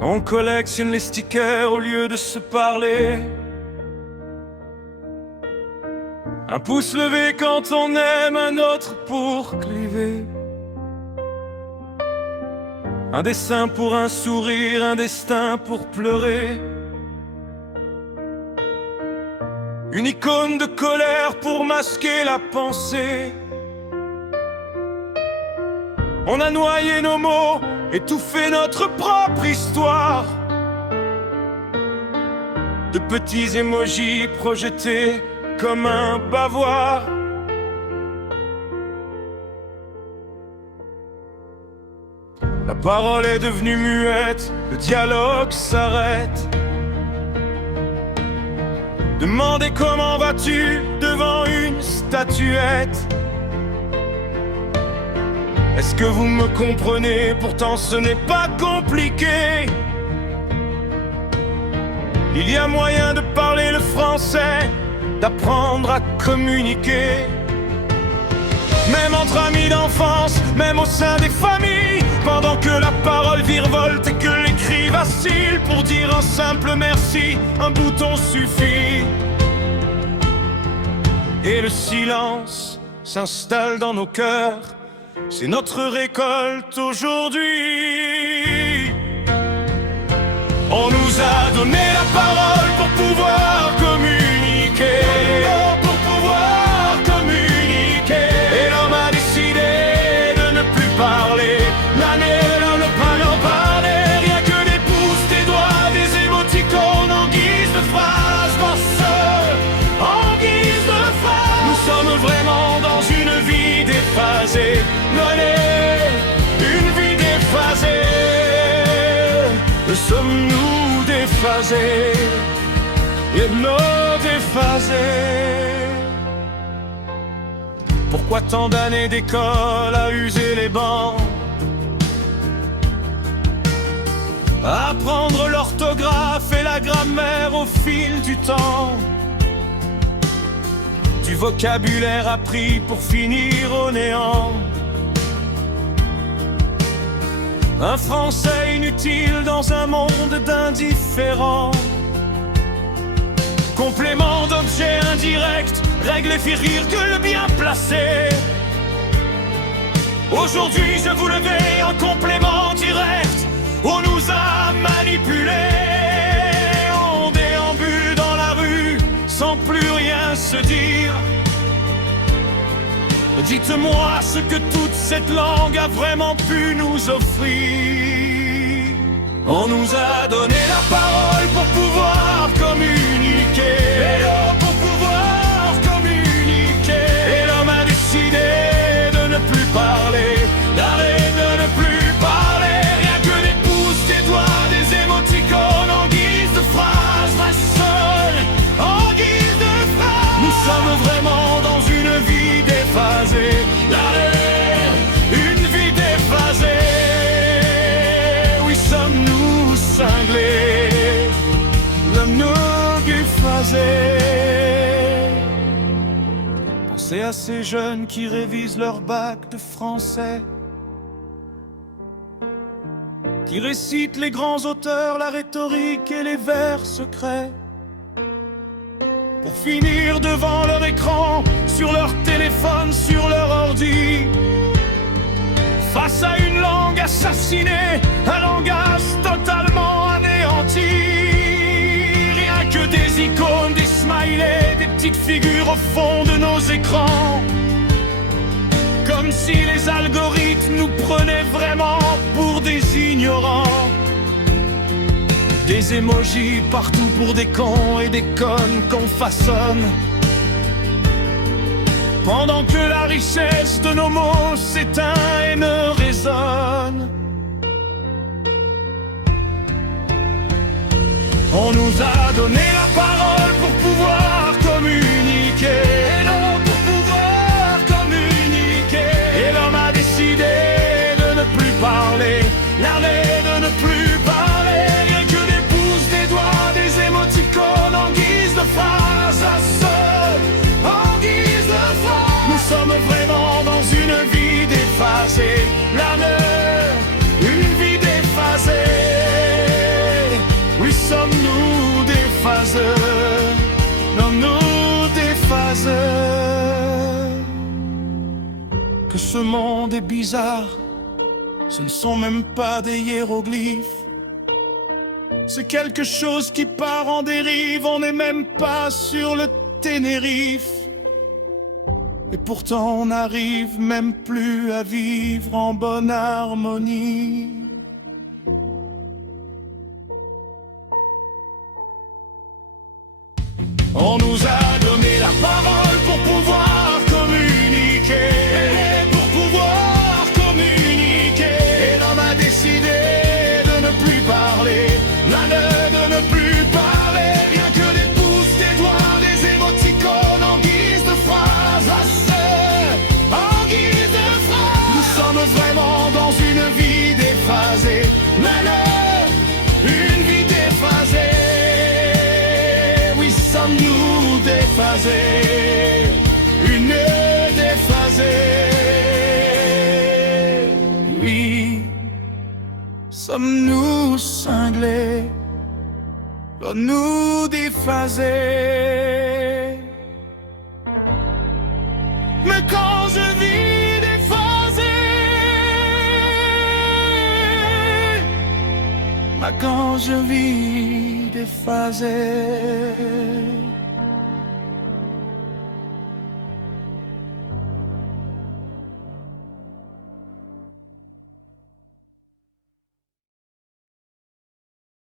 On collectionne les stickers au lieu de se parler. Un pouce levé quand on aime, un autre pour cliver. Un dessin pour un sourire, un destin pour pleurer. Une icône de colère pour masquer la pensée. On a noyé nos mots, étouffé notre propre histoire. De petits émojis projetés comme un bavoir. La parole est devenue muette, le dialogue s'arrête. Demandez comment vas-tu devant une statuette. Est-ce que vous me comprenez? Pourtant ce n'est pas compliqué. Il y a moyen de parler le français, d'apprendre à communiquer. Même entre amis d'enfance, même au sein des familles. Pendant que la parole virevolte et que les cris vacillent. Pour dire un simple merci, un bouton suffit. Et le silence s'installe dans nos cœurs. C'est notre récolte aujourd'hui. On nous a donné la parole pour pouvoir communiquer. Pour pouvoir communiquer. Et l'homme a décidé de ne plus parler. L'année de ne pas en parler. Rien que des pouces, des doigts, des émoticônes en guise de phrase. En guise de phrase. Nous sommes vraiment dans une vie déphasée. Une vie déphasée. Sommes-nous déphasés? Et nos déphasés. Pourquoi tant d'années d'école à user les bancs, à apprendre l'orthographe et la grammaire au fil du temps? Du vocabulaire appris pour finir au néant. Un français inutile dans un monde d'indifférents. Complément d'objet indirect, règle et virgule bien placé. Aujourd'hui je vous le vais en complément direct. On nous a manipulés. On déambule dans la rue sans plus rien se dire. Dites-moi ce que toute cette langue a vraiment pu nous offrir. On nous a donné la parole pour pouvoir communiquer. Pour pouvoir communiquer. Et l'homme a décidé de ne plus parler. D'arrêter de ne plus parler. Rien que des pouces, des doigts, des émoticônes en guise de phrase. Ma seule en guise de phrase. Nous sommes vraiment dans une vie déphasée. Une vie déphasée. Oui, sommes-nous cinglés? Sommes-nous déphasés? Pensez à ces jeunes qui révisent leur bac de français, qui récitent les grands auteurs, la rhétorique et les vers secrets, pour finir devant leur écran, sur leur téléphone, sur leur ordi, face à une langue assassinée, un langage totalement anéanti. Rien que des icônes, des smileys, des petites figures au fond de nos écrans. Comme si les algorithmes nous prenaient vraiment pour des ignorants. Des émojis partout pour des cons et des connes qu'on façonne. Pendant que la richesse de nos mots s'éteint et ne résonne. On nous a donné la parole pour pouvoir communiquer. Pour pouvoir communiquer. Et l'homme a décidé de ne plus parler. L'arrêt de ne plus parler. Rien que des pouces, des doigts, des émoticônes en guise de phrase. En guise de phrase. Nous sommes vraiment dans une vie déphasée. Une vie déphasée. déphaseux, non, nous déphaseux. Que ce monde est bizarre, ce ne sont même pas des hiéroglyphes. C'est quelque chose qui part en dérive, on n'est même pas sur le Ténérife. Et pourtant on n'arrive même plus à vivre en bonne harmonie. On nous a donné la parole pour pouvoir communiquer. Et pour pouvoir communiquer, et l'homme a décidé de ne plus parler, de ne plus parler, rien que des pouces, des doigts, des émoticônes en guise de phrase. En guise de phrase. Nous sommes vraiment dans une vie déphasée, une vie déphasée. Oui, sommes-nous déphasés, une déphasée. Oui, sommes-nous cinglés, nous déphaser. Mais quand je vis déphasé, quand je vis déphasé,